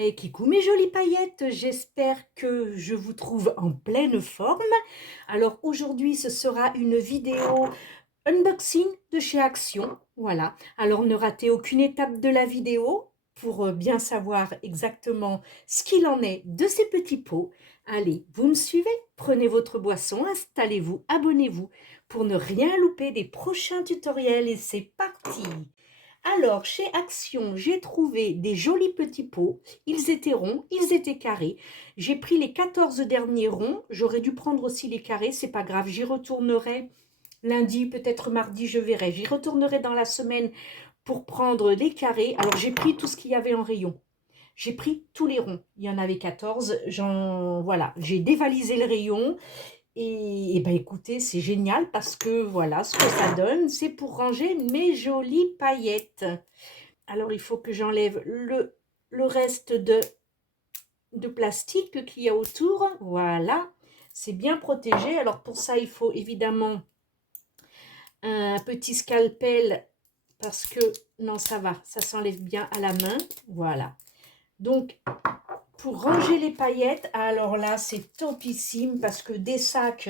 Et coucou mes jolies paillettes, j'espère que je vous trouve en pleine forme. Alors aujourd'hui ce sera une vidéo unboxing de chez Action. Voilà, alors ne ratez aucune étape de la vidéo pour bien savoir exactement ce qu'il en est de ces petits pots. Allez, vous me suivez? Prenez votre boisson, installez-vous, abonnez-vous pour ne rien louper des prochains tutoriels et c'est parti! Alors, chez Action, j'ai trouvé des jolis petits pots. Ils étaient ronds, ils étaient carrés. J'ai pris les 14 derniers ronds. J'aurais dû prendre aussi les carrés, c'est pas grave. J'y retournerai lundi, peut-être mardi, je verrai. J'y retournerai dans la semaine pour prendre les carrés. Alors, j'ai pris tout ce qu'il y avait en rayon. J'ai pris tous les ronds. Il y en avait 14. Voilà, j'ai dévalisé le rayon. Et ben écoutez, c'est génial parce que voilà ce que ça donne, c'est pour ranger mes jolies paillettes. Alors il faut que j'enlève le reste de plastique qu'il y a autour. Voilà, c'est bien protégé. Alors pour ça, il faut évidemment un petit scalpel parce que non, ça va, ça s'enlève bien à la main. Voilà. Donc pour ranger les paillettes, alors là, c'est topissime parce que des sacs,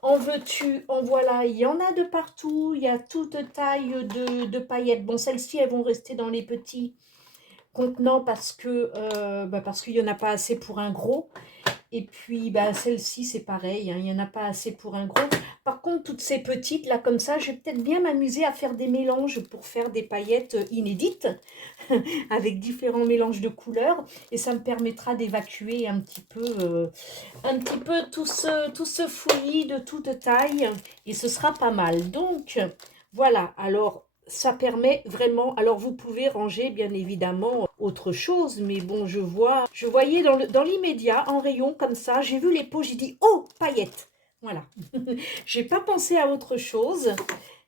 en veux-tu, en voilà, il y en a de partout. Il y a toute taille de paillettes. Bon, celles-ci, elles vont rester dans les petits contenants parce qu'il n'y en a pas assez pour un gros. Et puis, bah, celle-ci, c'est pareil, hein, il n'y en a pas assez pour un gros. Par contre, toutes ces petites, là, comme ça, je vais peut-être bien m'amuser à faire des mélanges pour faire des paillettes inédites, avec différents mélanges de couleurs. Et ça me permettra d'évacuer un petit peu tout ce fouillis de toute taille. Et ce sera pas mal. Donc, voilà, alors ça permet vraiment, alors vous pouvez ranger bien évidemment autre chose, mais bon, je voyais dans l'immédiat, en rayon comme ça, j'ai vu les pots, j'ai dit, oh, paillettes, voilà. J'ai pas pensé à autre chose,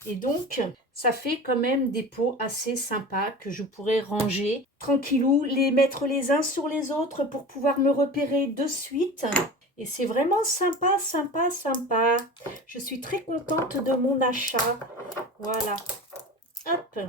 et donc, ça fait quand même des pots assez sympas que je pourrais ranger tranquillou, les mettre les uns sur les autres pour pouvoir me repérer de suite. Et c'est vraiment sympa, sympa, sympa. Je suis très contente de mon achat. Voilà. Hop.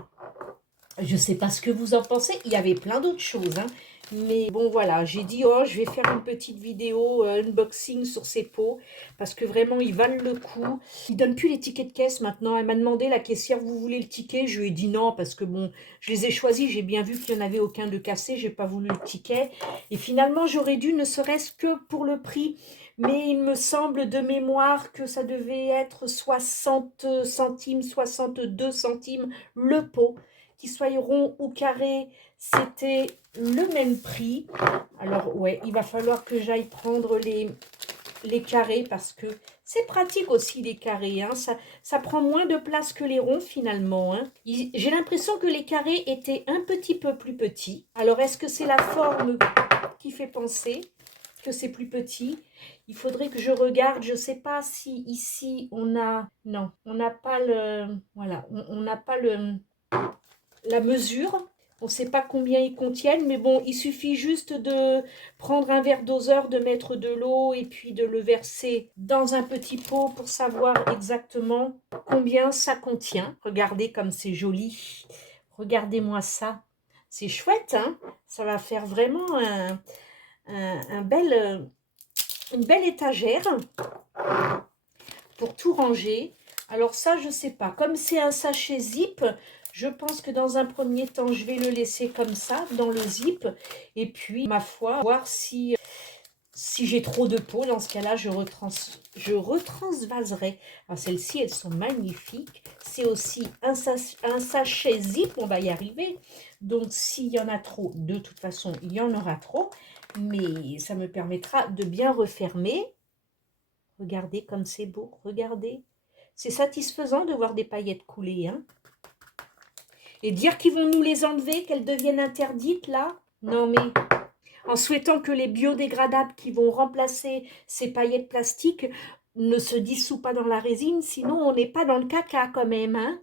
Je ne sais pas ce que vous en pensez. Il y avait plein d'autres choses, hein. Mais bon, voilà, j'ai dit, oh, je vais faire une petite vidéo unboxing sur ces pots parce que vraiment, ils valent le coup. Ils ne donnent plus les tickets de caisse maintenant. Elle m'a demandé, la caissière, vous voulez le ticket? Je lui ai dit non parce que bon, je les ai choisis. J'ai bien vu qu'il n'y en avait aucun de cassé. Je n'ai pas voulu le ticket. Et finalement, j'aurais dû, ne serait-ce que pour le prix. Mais il me semble de mémoire que ça devait être 60 centimes, 62 centimes le pot. Qu'ils soient ronds ou carrés, c'était le même prix. Alors ouais, il va falloir que j'aille prendre les carrés parce que c'est pratique aussi les carrés. Hein. Ça prend moins de place que les ronds finalement. Hein. J'ai l'impression que les carrés étaient un petit peu plus petits. Alors est-ce que c'est la forme qui fait penser que c'est plus petit? Il faudrait que je regarde. Je ne sais pas si ici on a... Non, on n'a pas le... Voilà, on n'a pas la mesure. On ne sait pas combien ils contiennent, mais bon, il suffit juste de prendre un verre doseur, de mettre de l'eau et puis de le verser dans un petit pot pour savoir exactement combien ça contient. Regardez comme c'est joli. Regardez-moi ça. C'est chouette, hein? Ça va faire vraiment une belle étagère pour tout ranger. Alors ça, je ne sais pas. Comme c'est un sachet zip, je pense que dans un premier temps, je vais le laisser comme ça, dans le zip. Et puis, ma foi, voir si j'ai trop de peau. Dans ce cas-là, je retransvaserai. Alors celles-ci, elles sont magnifiques. C'est aussi un sachet zip, on va y arriver. Donc, s'il y en a trop, de toute façon, il y en aura trop. Mais ça me permettra de bien refermer. Regardez comme c'est beau, regardez. C'est satisfaisant de voir des paillettes couler, hein. Et dire qu'ils vont nous les enlever, qu'elles deviennent interdites, là. Non, mais en souhaitant que les biodégradables qui vont remplacer ces paillettes plastiques ne se dissouent pas dans la résine, sinon on n'est pas dans le caca quand même, hein.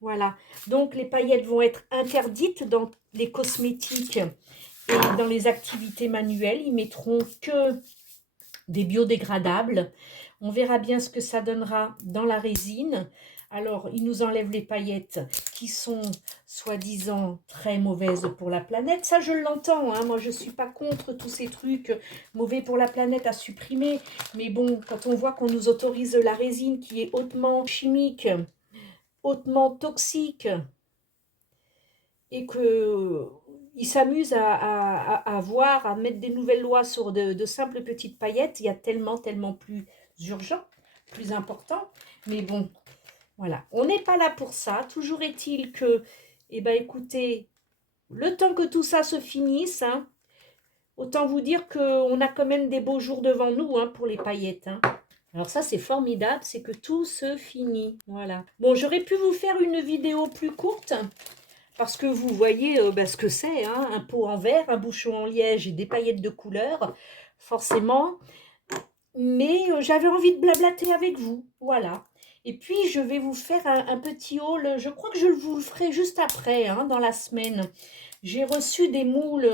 Voilà. Donc, les paillettes vont être interdites dans les cosmétiques et dans les activités manuelles. Ils mettront que des biodégradables. On verra bien ce que ça donnera dans la résine. Alors, ils nous enlèvent les paillettes qui sont soi-disant très mauvaises pour la planète. Ça, je l'entends, hein. Moi, je ne suis pas contre tous ces trucs mauvais pour la planète à supprimer. Mais bon, quand on voit qu'on nous autorise la résine qui est hautement chimique, hautement toxique, et que ils s'amusent à mettre des nouvelles lois sur de simples petites paillettes, il y a tellement plus urgent, plus important. Mais bon, voilà, on n'est pas là pour ça. Toujours est-il que, eh ben, écoutez, le temps que tout ça se finisse, hein, autant vous dire qu'on a quand même des beaux jours devant nous, hein, pour les paillettes, hein. Alors ça, c'est formidable, c'est que tout se finit. Voilà. Bon, j'aurais pu vous faire une vidéo plus courte, parce que vous voyez ce que c'est, hein, un pot en verre, un bouchon en liège et des paillettes de couleur, forcément. Mais j'avais envie de blablater avec vous, voilà. Et puis, je vais vous faire un petit haul. Je crois que je vous le ferai juste après, hein, dans la semaine. J'ai reçu des moules.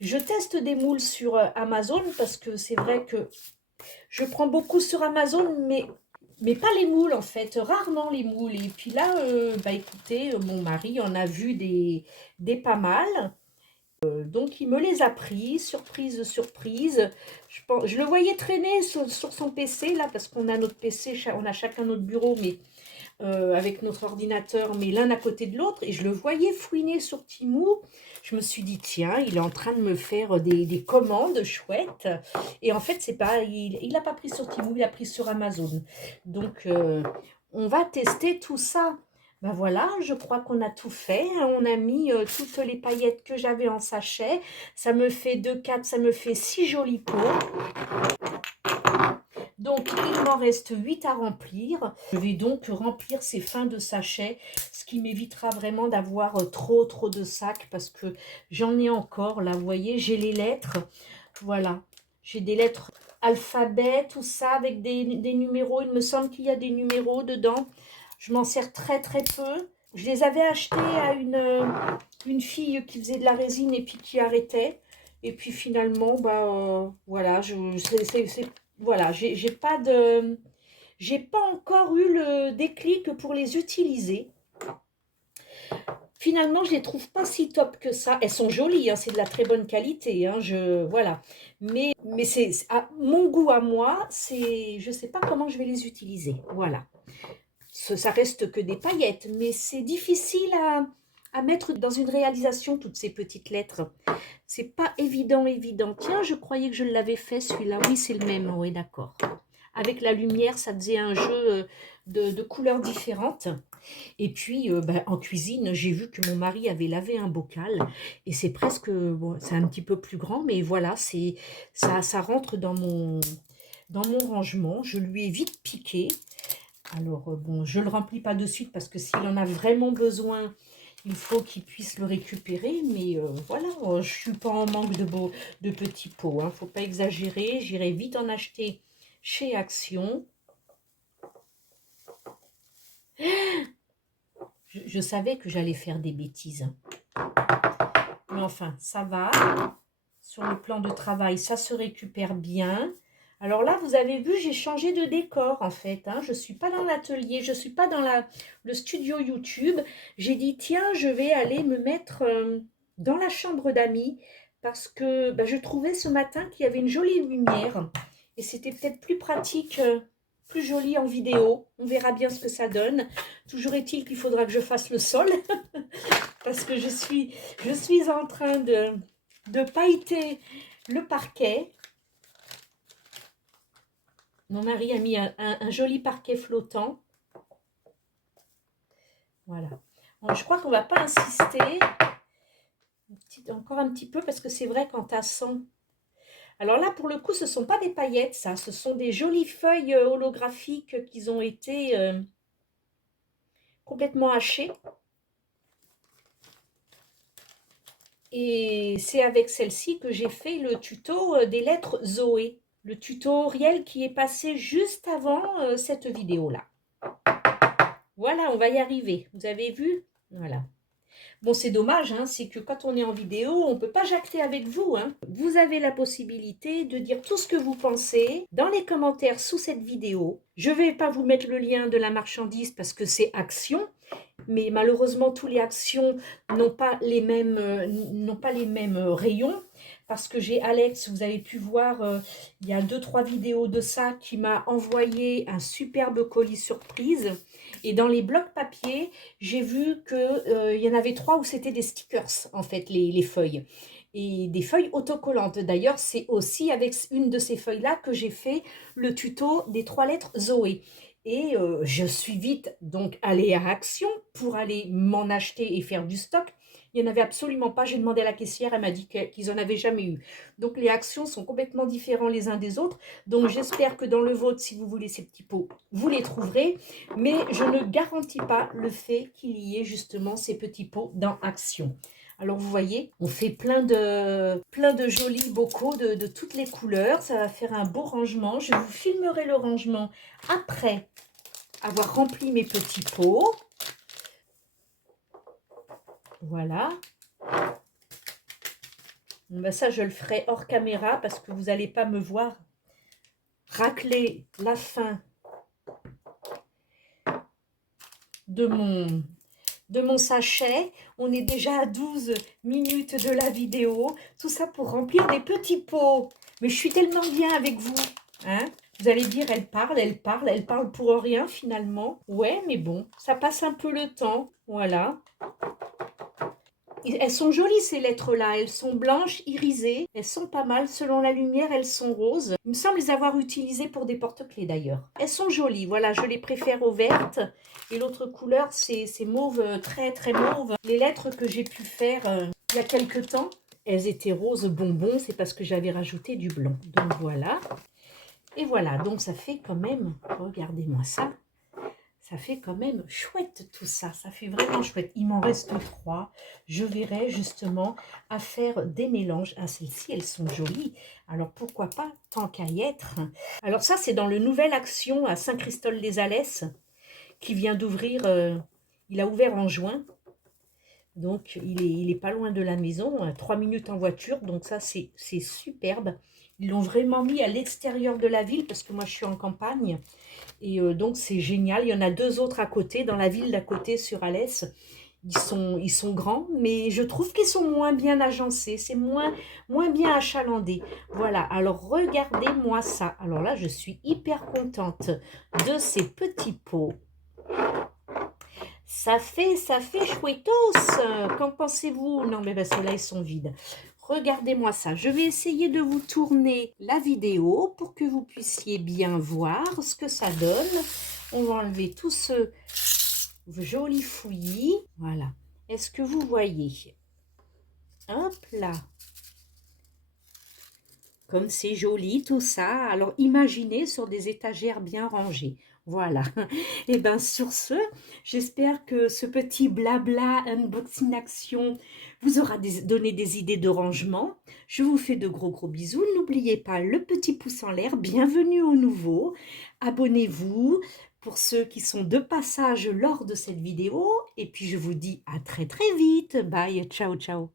Je teste des moules sur Amazon parce que c'est vrai que je prends beaucoup sur Amazon, mais pas les moules en fait, rarement les moules. Et puis là, bah écoutez, mon mari en a vu des pas mal. Donc il me les a pris, surprise, surprise. Je le voyais traîner sur son PC là, parce qu'on a notre PC, on a chacun notre bureau, mais avec notre ordinateur, mais l'un à côté de l'autre, et je le voyais fouiner sur Temu. Je me suis dit, tiens, il est en train de me faire des commandes chouettes. Et en fait, c'est pas, il n'a pas pris sur Temu, il a pris sur Amazon. Donc, on va tester tout ça. Ben voilà, je crois qu'on a tout fait. On a mis toutes les paillettes que j'avais en sachet. Ça me fait 2, 4, ça me fait 6 jolis pots. Donc, il m'en reste 8 à remplir. Je vais donc remplir ces fins de sachet, ce qui m'évitera vraiment d'avoir trop de sacs parce que j'en ai encore. Là, vous voyez, j'ai les lettres. Voilà, j'ai des lettres alphabet, tout ça, avec des numéros. Il me semble qu'il y a des numéros dedans. Je m'en sers très peu. Je les avais achetés à une fille qui faisait de la résine et puis qui arrêtait. Et puis finalement, bah, voilà, voilà, j'ai pas encore eu le déclic pour les utiliser. Finalement, je les trouve pas si top que ça. Elles sont jolies, hein, c'est de la très bonne qualité, hein, voilà. Mais c'est à mon goût à moi, je sais pas comment je vais les utiliser. Voilà. Ça reste que des paillettes, mais c'est difficile à mettre dans une réalisation toutes ces petites lettres. C'est pas évident. Tiens, je croyais que je l'avais fait celui-là. Oui, c'est le même. Oui, d'accord. Avec la lumière, ça faisait un jeu de couleurs différentes. Et puis, en cuisine, j'ai vu que mon mari avait lavé un bocal. Et c'est presque, bon, c'est un petit peu plus grand, mais voilà, ça rentre dans mon rangement. Je lui ai vite piqué. Alors, bon, je ne le remplis pas de suite parce que s'il en a vraiment besoin, il faut qu'il puisse le récupérer. Mais voilà, je ne suis pas en manque de petits pots. Il ne faut pas exagérer. J'irai vite en acheter chez Action. Je savais que j'allais faire des bêtises. Mais enfin, ça va. Sur le plan de travail, ça se récupère bien. Alors là, vous avez vu, j'ai changé de décor en fait, hein. Je ne suis pas dans l'atelier, je ne suis pas dans le studio YouTube. J'ai dit, tiens, je vais aller me mettre dans la chambre d'amis parce que je trouvais ce matin qu'il y avait une jolie lumière et c'était peut-être plus pratique, plus joli en vidéo. On verra bien ce que ça donne. Toujours est-il qu'il faudra que je fasse le sol parce que je suis en train de pailleter le parquet. Mon mari a mis un joli parquet flottant. Voilà. Bon, je crois qu'on ne va pas insister. Encore un petit peu parce que c'est vrai quand tu sent. Alors là, pour le coup, ce ne sont pas des paillettes, ça. Ce sont des jolies feuilles holographiques qui ont été complètement hachées. Et c'est avec celle-ci que j'ai fait le tuto des lettres Zoé. Le tutoriel qui est passé juste avant cette vidéo-là. Voilà, on va y arriver. Vous avez vu? Voilà. Bon, c'est dommage, hein, c'est que quand on est en vidéo, on ne peut pas jacter avec vous, hein. Vous avez la possibilité de dire tout ce que vous pensez dans les commentaires sous cette vidéo. Je ne vais pas vous mettre le lien de la marchandise parce que c'est Action, mais malheureusement, tous les Actions n'ont pas les mêmes rayons. Parce que j'ai Alex, vous avez pu voir, il y a 2-3 vidéos de ça, qui m'a envoyé un superbe colis surprise. Et dans les blocs papier, j'ai vu qu'il y en avait 3 où c'était des stickers, en fait, les feuilles. Et des feuilles autocollantes. D'ailleurs, c'est aussi avec une de ces feuilles-là que j'ai fait le tuto des 3 lettres Zoé. Et je suis vite donc allée à Action pour aller m'en acheter et faire du stock. Il n'y en avait absolument pas. J'ai demandé à la caissière, elle m'a dit qu'ils n'en avaient jamais eu. Donc les Actions sont complètement différents les uns des autres. Donc j'espère que dans le vôtre, si vous voulez ces petits pots, vous les trouverez. Mais je ne garantis pas le fait qu'il y ait justement ces petits pots dans Action. Alors vous voyez, on fait plein de jolis bocaux de toutes les couleurs. Ça va faire un beau rangement. Je vous filmerai le rangement après avoir rempli mes petits pots. Voilà. Ben ça, je le ferai hors caméra parce que vous n'allez pas me voir racler la fin de mon sachet. On est déjà à 12 minutes de la vidéo. Tout ça pour remplir des petits pots. Mais je suis tellement bien avec vous. Hein? Vous allez dire, elle parle pour rien finalement. Ouais, mais bon, ça passe un peu le temps. Voilà. Elles sont jolies ces lettres-là, elles sont blanches, irisées, elles sont pas mal, selon la lumière elles sont roses. Il me semble les avoir utilisées pour des porte-clés d'ailleurs. Elles sont jolies, voilà, je les préfère aux vertes. Et l'autre couleur c'est mauve, très très mauve. Les lettres que j'ai pu faire il y a quelques temps, elles étaient roses bonbons, c'est parce que j'avais rajouté du blanc. Donc voilà. Et voilà, donc ça fait quand même, regardez-moi ça. Ça fait quand même chouette tout ça, ça fait vraiment chouette. Il m'en reste 3. Je verrai justement à faire des mélanges. Ah, celles-ci, elles sont jolies. Alors pourquoi pas, tant qu'à y être. Alors ça, c'est dans le Nouvelle Action à Saint-Christol-les-Alès qui vient d'ouvrir. Il a ouvert en juin. Donc il est pas loin de la maison, 3 minutes en voiture. Donc ça, c'est superbe. Ils l'ont vraiment mis à l'extérieur de la ville parce que moi, je suis en campagne. Et donc, c'est génial. Il y en a 2 autres à côté, dans la ville d'à côté, sur Alès. Ils sont grands, mais je trouve qu'ils sont moins bien agencés. C'est moins bien achalandé. Voilà, alors regardez-moi ça. Alors là, je suis hyper contente de ces petits pots. Ça fait chouettos. Qu'en pensez-vous? Non, mais ceux-là, ils sont vides. Regardez-moi ça. Je vais essayer de vous tourner la vidéo pour que vous puissiez bien voir ce que ça donne. On va enlever tout ce joli fouillis. Voilà. Est-ce que vous voyez? Hop là. Comme c'est joli tout ça. Alors imaginez sur des étagères bien rangées. Voilà. Et bien sur ce, j'espère que ce petit blabla unboxing action vous aura donné des idées de rangement. Je vous fais de gros bisous. N'oubliez pas le petit pouce en l'air. Bienvenue aux nouveaux. Abonnez-vous pour ceux qui sont de passage lors de cette vidéo. Et puis je vous dis à très vite. Bye, ciao, ciao.